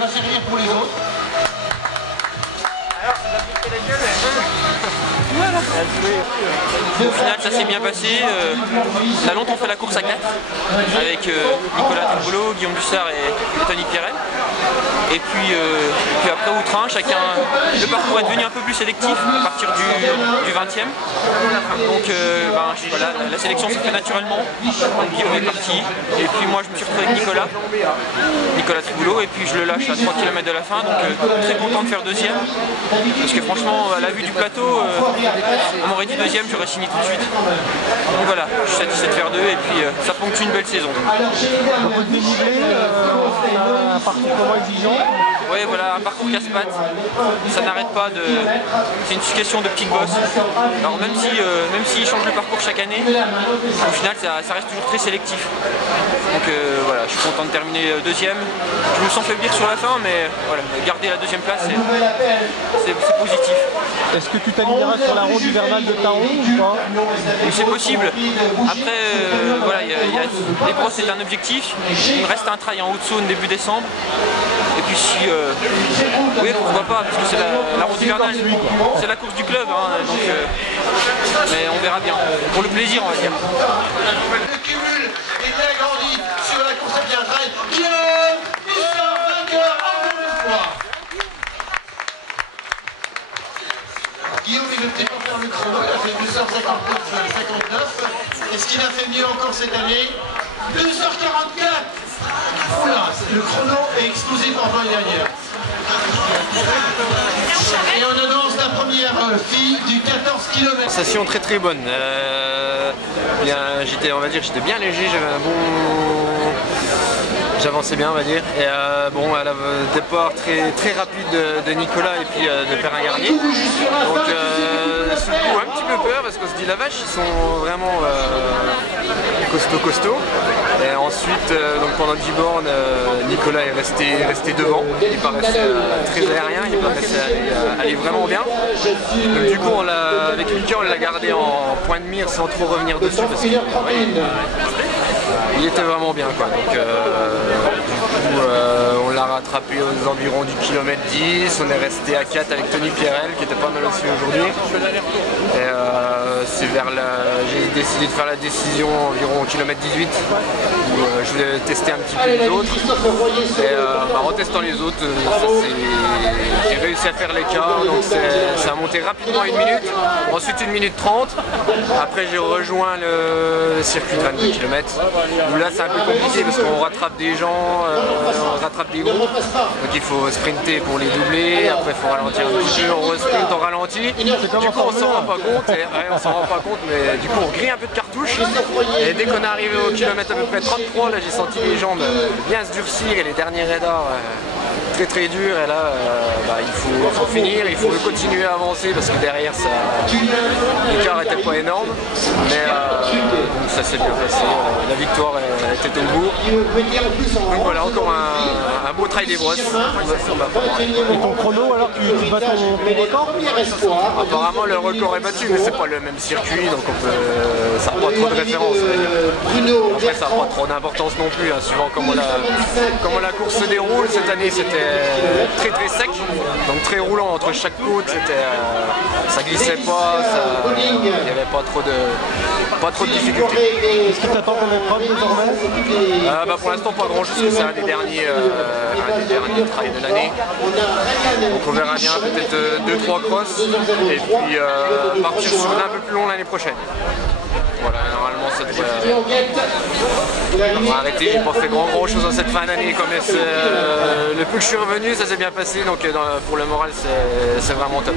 la série pour les autres. Alors, ça va piquer la gueule. Au final, ça s'est bien passé. On a longtemps fait la course à 4 avec Nicolas Tribolo, Guillaume Bussard et Tony Pierret. Et puis après, au train, le parcours est devenu un peu plus sélectif à partir du 20e. Donc voilà, la sélection s'est faite naturellement. Donc Guillaume est parti. Et puis moi, je me suis retrouvé avec Nicolas Tribolo. Et puis je le lâche à 3 km de la fin. Donc très content de faire deuxième. Parce que franchement, à la vue du plateau, on m'aurait dit deuxième, j'aurais signé tout de suite. Donc voilà, je suis satisfait de faire deux et puis ça ponctue une belle saison. Beaucoup de dénivelé, un parcours comment exigeant. Oui, voilà, un parcours casse-pattes. Ça n'arrête pas de. C'est une question de petit boss. Alors même s'ils changent le parcours chaque année, au final ça reste toujours très sélectif. Donc voilà, je suis content de terminer deuxième. Je me sens faiblir sur la fin, mais voilà, garder la deuxième place, c'est positif. Est-ce que tu t'aligneras sur la ronde hivernale de Taron ou pas? C'est possible. Après, voilà, les brosses c'est un objectif. Il me reste un trail en Haute-Saône début décembre. Et puis si, oui, pourquoi pas, parce que c'est la ronde hivernale, c'est la course du club, hein, donc, mais on verra bien. Pour le plaisir, on va dire. Le cumul est bien grandi sur la course à bien trail. Guillaume Bussard, vainqueur encore une fois. Guillaume, il ne peut pas faire le chrono, il a fait 2h59. Est-ce qu'il a fait mieux encore cette année? 2h44. Oula, le chrono est explosé par l'année dernière. Et on annonce la première fille du 14 km. Sensation très très bonne. On va dire, j'étais bien léger, j'avais un bon. J'avançais bien, on va dire. Et bon, à la départ très rapide de Nicolas et puis de Perrin Garnier. Donc, sous le coup, un petit peu peur parce qu'on se dit la vache, ils sont vraiment costauds. Et ensuite, donc pendant 10 bornes, Nicolas est resté devant. Il paraissait très aérien, il paraissait aller vraiment bien. Donc, du coup, avec Mika, on l'a gardé en point de mire sans trop revenir dessus parce qu'il était vraiment bien, quoi. Donc, du coup, on l'a rattrapé aux environs du kilomètre 10. On est resté à 4 avec Tony Pierrel qui était pas mal aussi aujourd'hui. Et j'ai décidé de faire la décision environ au kilomètre 18 où je voulais tester un petit peu les autres. Et en testant les autres, j'ai réussi à faire l'écart. Donc ça a monté rapidement à 1 minute. Ensuite 1 minute 30. Après j'ai rejoint le circuit de 22 km. Où là c'est un peu compliqué parce qu'on rattrape des gens, on rattrape des groupes. Donc il faut sprinter pour les doubler. Après il faut ralentir un petit peu, on resprint en ralenti. Du coup on s'en rend pas compte. On s'en rend pas compte, mais du coup on grille un peu de cartouche. Et dès qu'on est arrivé au kilomètre à peu près 33, là j'ai senti les jambes bien se durcir et les derniers radars très durs. Et là il faut finir, il faut continuer à avancer parce que derrière l'écart n'était pas énorme. Mais donc ça s'est bien passé, la victoire était au bout. Donc voilà, encore un beau trail des brosses. Et ton chrono alors, tu bats ton record? Apparemment le record est battu, mais c'est pas le même circuit, donc ça n'a pas trop de référence. Après ça n'a pas trop d'importance non plus, hein, suivant comment la course se déroule. Cette année c'était très sec, donc très roulant entre chaque côte, ça glissait pas, il n'y avait pas trop de difficultés. Qu'est-ce qui t'attend comme épreuve désormais? Pour l'instant pas grand chose, c'est un des derniers trails de l'année. Donc on verra bien, peut-être 2-3 crosses et puis partir sur un peu plus long l'année prochaine. Voilà, normalement ça devrait. On va arrêter, j'ai pas fait grand chose dans cette fin d'année, comme le peu que je suis revenu ça s'est bien passé, donc pour le moral c'est vraiment top.